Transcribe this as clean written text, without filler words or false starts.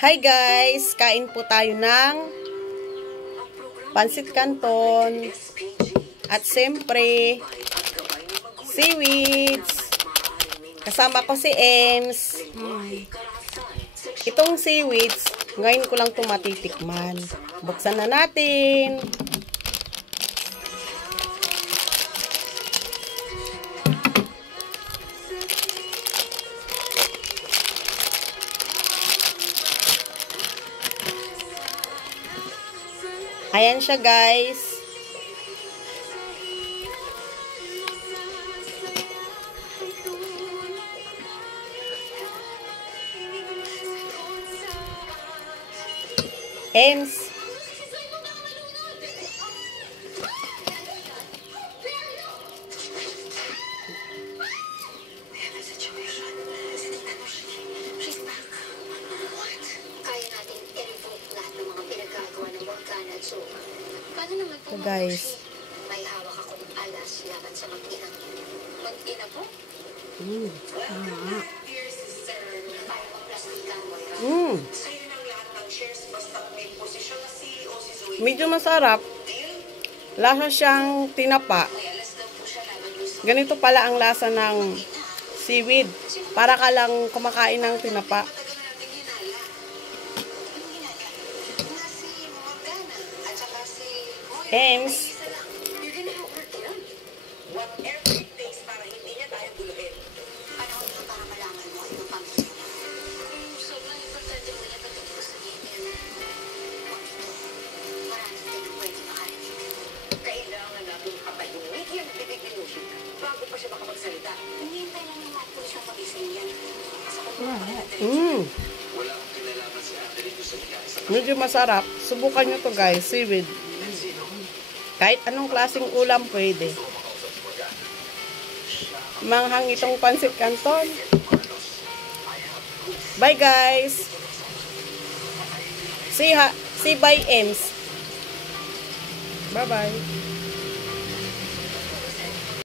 Hi guys! Kain po tayo ng pansit canton at siyempre seaweeds. Kasama ko si Ems. Itong seaweeds, ngayon ko lang ito matitikman. Buksan na natin. Ayan siya guys. Ems. So guys, may hawak akong alas laban sa mag-ina. Mag-ina po? Medyo masarap. Lasa siyang tinapa. Ganito pala ang lasa ng seaweed. Para ka lang kumakain ng tinapa. Ems. Whatever it takes para hindi niya tayo guluhin. Panahon na para malaman mo itong pamilya niya. Sobrang importante mo yan pati ko sabihin niya na maraming din ang pwede makarinig. Kailangan natin kapahimik yan bibig ni Lucy bago pa siya makapagsalita. Hinihintay lang naman po siyang mag-ising yan. Medyo masarap. Subukan nyo to guys, seaweed. Kahit anong klaseng ulam pwede. Manghang itong pansit canton. Bye guys. See bye Ems. Bye bye.